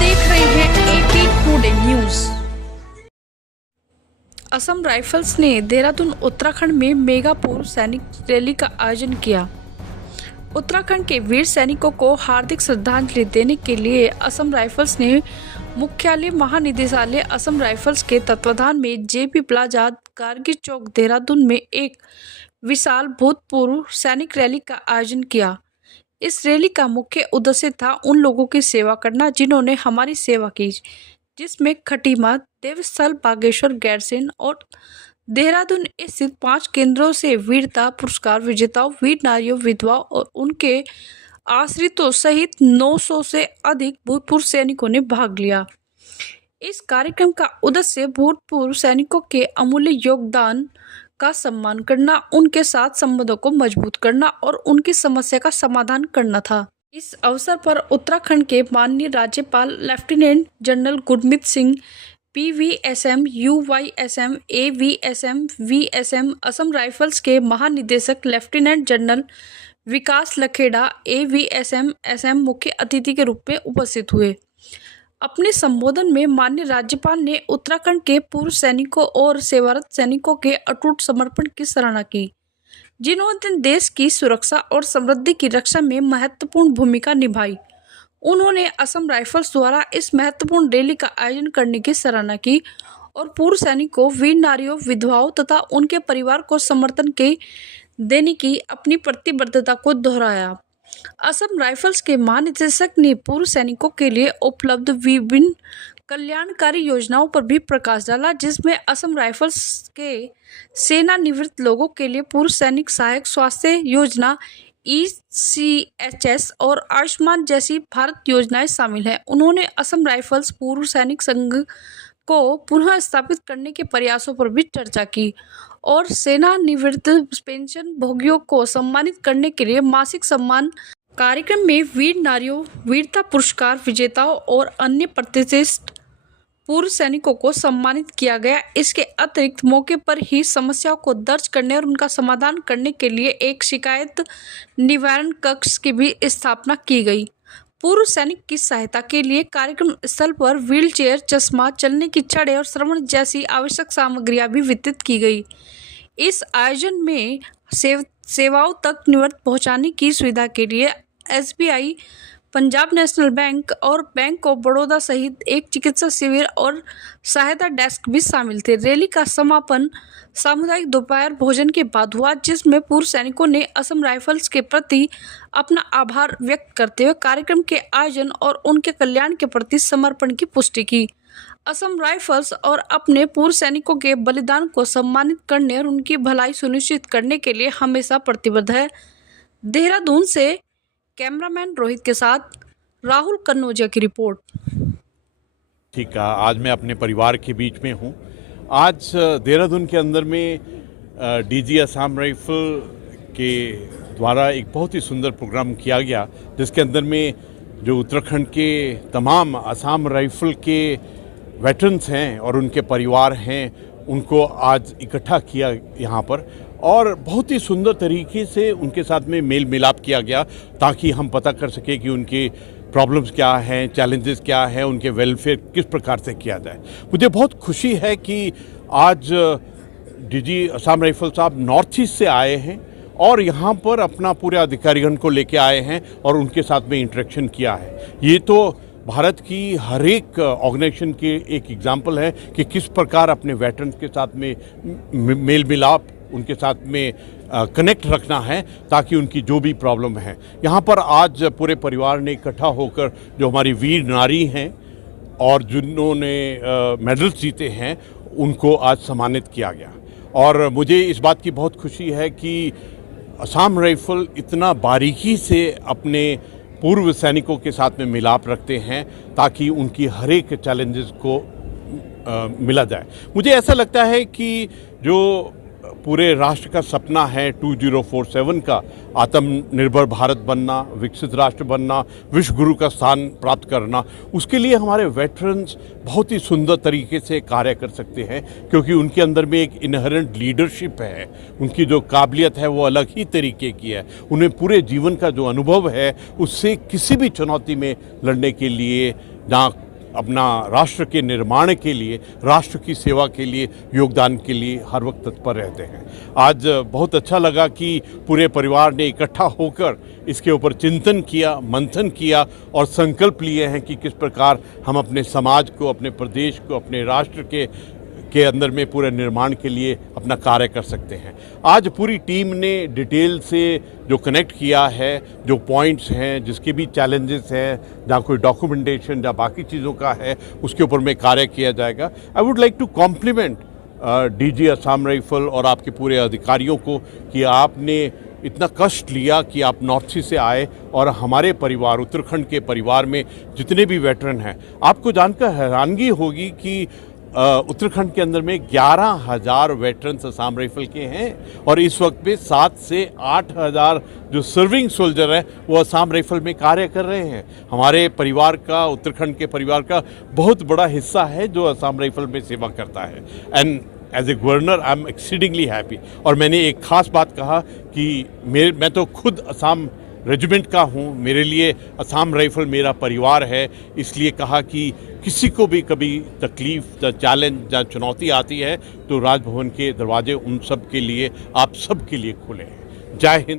देख रहे हैं AP today news. Assam rifles ने देहरादून उत्तराखंड में मेगा पूर्व सैनिक रैली का आयोजन किया। उत्तराखंड के वीर सैनिकों को हार्दिक श्रद्धांजलि देने के लिए असम राइफल्स ने मुख्यालय महानिदेशालय असम राइफल्स के तत्वाधान में जेपी प्लाजा कारगिल चौक देहरादून में एक विशाल भूतपूर्व सैनिक रैली का आयोजन किया। इस रैली का मुख्य उद्देश्य था उन लोगों की सेवा करना जिन्होंने हमारी सेवा की, जिसमें खटीमा, देवस्थल, बागेश्वर, गैरसैंण और देहरादून स्थित 5 केंद्रों से वीरता पुरस्कार विजेताओं, वीर नारियों, विधवाओं और उनके आश्रितों सहित 900 से अधिक भूतपूर्व सैनिकों ने भाग लिया। इस कार्यक्रम का उद्देश्य भूतपूर्व सैनिकों के अमूल्य योगदान का सम्मान करना, उनके साथ संबंधों को मजबूत करना और उनकी समस्या का समाधान करना था। इस अवसर पर उत्तराखंड के माननीय राज्यपाल lieutenant general Gurmeet Singh, PVSM, UYSM, AVSM, VSM, Assam rifles के महानिदेशक lieutenant general Vikas Lakhera, AVSM, SM मुख्य अतिथि के रूप में उपस्थित हुए। अपने संबोधन में माननीय राज्यपाल ने उत्तराखंड के पूर्व सैनिकों और सेवारत सैनिकों के अटूट समर्पण की सराहना की, जिन्होंने देश की सुरक्षा और समृद्धि की रक्षा में महत्वपूर्ण भूमिका निभाई। उन्होंने असम राइफल्स द्वारा इस महत्वपूर्ण रैली का आयोजन करने की सराहना की और पूर्व सैनिकों, वीर नारियों, विधवाओं तथा उनके परिवार को समर्थन देने की अपनी प्रतिबद्धता को दोहराया। असम राइफल्स के महानिदेशक ने पूर्व सैनिकों के लिए उपलब्ध विभिन्न कल्याणकारी योजनाओं पर भी प्रकाश डाला, जिसमें असम राइफल्स के सेवानिवृत्त लोगों के लिए पूर्व सैनिक सहायक स्वास्थ्य योजना, ECHS और आयुष्मान जैसी भारत योजनाएं शामिल हैं। उन्होंने असम राइफल्स पूर्व सैनिक संघ को पुनः स्थापित करने के प्रयासों पर भी चर्चा की और सेवानिवृत्त पेंशन भोगियों को सम्मानित करने के लिए मासिक सम्मान कार्यक्रम में वीर नारियों, वीरता पुरस्कार विजेताओं और अन्य प्रतिष्ठित पूर्व सैनिकों को सम्मानित किया गया। इसके अतिरिक्त मौके पर ही समस्याओं को दर्ज करने और उनका समाधान करने के लिए एक शिकायत निवारण कक्ष की भी स्थापना की गई। पूर्व सैनिक की सहायता के लिए कार्यक्रम स्थल पर व्हीलचेयर, चश्मा, चलने की छड़ें और श्रवण जैसी आवश्यक सामग्रियां भी वितरित की गई। इस आयोजन में सेवाओं तक निवृत्त पहुंचाने की सुविधा के लिए SBI, पंजाब नेशनल बैंक और बैंक ऑफ बड़ौदा सहित एक चिकित्सा शिविर और सहायता डेस्क भी शामिल थे। रैली का समापन सामुदायिक दोपहर भोजन के बाद हुआ, जिसमें पूर्व सैनिकों ने असम राइफल्स के प्रति अपना आभार व्यक्त करते हुए कार्यक्रम के आयोजन और उनके कल्याण के प्रति समर्पण की पुष्टि की। असम राइफल्स और अपने पूर्व सैनिकों के बलिदान को सम्मानित करने और उनकी भलाई सुनिश्चित करने के लिए हमेशा प्रतिबद्ध है। देहरादून से कैमरामैन रोहित के साथ राहुल कन्नौजिया की रिपोर्ट। ठीक है, आज मैं अपने परिवार के बीच में हूँ। आज देहरादून के अंदर में DG असम राइफल के द्वारा एक बहुत ही सुंदर प्रोग्राम किया गया, जिसके अंदर में जो उत्तराखंड के तमाम असम राइफल के वेटरन्स हैं और उनके परिवार हैं, उनको आज इकट्ठा किया यहाँ पर और बहुत ही सुंदर तरीके से उनके साथ में मेल मिलाप किया गया, ताकि हम पता कर सके कि उनके प्रॉब्लम्स क्या हैं, चैलेंजेस क्या हैं, उनके वेलफेयर किस प्रकार से किया जाए। मुझे बहुत खुशी है कि आज DG असम राइफल साहब नॉर्थ ईस्ट से आए हैं और यहाँ पर अपना पूरे अधिकारीगण को लेके आए हैं और उनके साथ में इंटरेक्शन किया है। ये तो भारत की हर एक ऑर्गेनाइजेशन के एक एग्जाम्पल है कि किस प्रकार अपने वेटरन्स के साथ में मेल मिलाप, उनके साथ में कनेक्ट रखना है, ताकि उनकी जो भी प्रॉब्लम है। यहाँ पर आज पूरे परिवार ने इकट्ठा होकर जो हमारी वीर नारी हैं और जिन्होंने मेडल्स जीते हैं, उनको आज सम्मानित किया गया। और मुझे इस बात की बहुत खुशी है कि असम राइफल इतना बारीकी से अपने पूर्व सैनिकों के साथ में मिलाप रखते हैं, ताकि उनकी हर एक चैलेंजेस को मिला जाए। मुझे ऐसा लगता है कि जो पूरे राष्ट्र का सपना है 2047 का, आत्मनिर्भर भारत बनना, विकसित राष्ट्र बनना, विश्व गुरु का स्थान प्राप्त करना, उसके लिए हमारे वेटरन्स बहुत ही सुंदर तरीके से कार्य कर सकते हैं, क्योंकि उनके अंदर में एक इनहेरेंट लीडरशिप है। उनकी जो काबिलियत है वो अलग ही तरीके की है। उन्हें पूरे जीवन का जो अनुभव है उससे किसी भी चुनौती में लड़ने के लिए, जहाँ अपना राष्ट्र के निर्माण के लिए, राष्ट्र की सेवा के लिए, योगदान के लिए हर वक्त तत्पर रहते हैं। आज बहुत अच्छा लगा कि पूरे परिवार ने इकट्ठा होकर इसके ऊपर चिंतन किया, मंथन किया और संकल्प लिए हैं कि किस प्रकार हम अपने समाज को, अपने प्रदेश को, अपने राष्ट्र के अंदर में पूरे निर्माण के लिए अपना कार्य कर सकते हैं। आज पूरी टीम ने डिटेल से जो कनेक्ट किया है, जो पॉइंट्स हैं, जिसके भी चैलेंजेस हैं, जहाँ कोई डॉक्यूमेंटेशन या बाकी चीज़ों का है, उसके ऊपर में कार्य किया जाएगा। I would like to compliment DG Assam rifle और आपके पूरे अधिकारियों को कि आपने इतना कष्ट लिया कि आप नॉर्थ ईस्ट से आए और हमारे परिवार, उत्तराखंड के परिवार में जितने भी वेटरन हैं, आपको जानकर हैरानगी होगी कि उत्तराखंड के अंदर में 11,000 वेटरन्स असम राइफल के हैं और इस वक्त पे 7 से 8,000 जो सर्विंग सोल्जर हैं वो असम राइफल में कार्य कर रहे हैं। हमारे परिवार का, उत्तराखंड के परिवार का बहुत बड़ा हिस्सा है जो असम राइफल में सेवा करता है। And as a governor I am exceedingly happy. और मैंने एक ख़ास बात कहा कि मैं तो खुद असम रेजिमेंट का हूँ, मेरे लिए असम राइफल मेरा परिवार है, इसलिए कहा कि किसी को भी कभी तकलीफ या चैलेंज या चुनौती आती है तो राजभवन के दरवाजे उन सब के लिए, आप सब के लिए खुले हैं। जय हिंद।